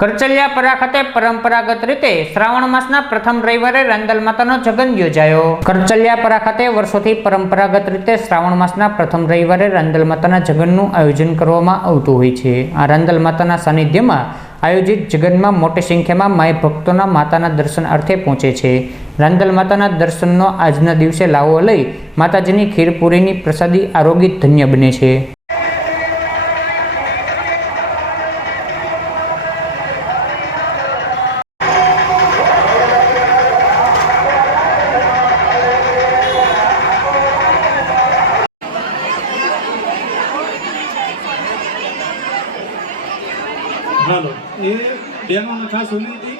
કરચલિયાપરા ખાતે પરંપરાગત રીતે શ્રાવણ માસના પ્રથમ રવિવારે રાંદલ માતાનો જગન યોજાયો. કરચલિયાપરા ખાતે વર્ષોથી પરંપરાગત રીતે શ્રાવણ માસના પ્રથમ રવિવારે રાંદલ માતાના જગનનું આયોજન કરવામાં આવતું હોય છે. આ રાંદલ માતાના સાનિધ્યમાં આયોજિત જગનમાં મોટી સંખ્યામાં માય ભક્તોના માતાના દર્શન અર્થે પહોંચે છે. રાંદલ માતાના દર્શનનો આજના દિવસે લાવો લઈ માતાજીની ખીરપુરીની પ્રસાદી આરોગી ધન્ય બને છે. હાલો. એ બહેનોને ખાસ વિનંતી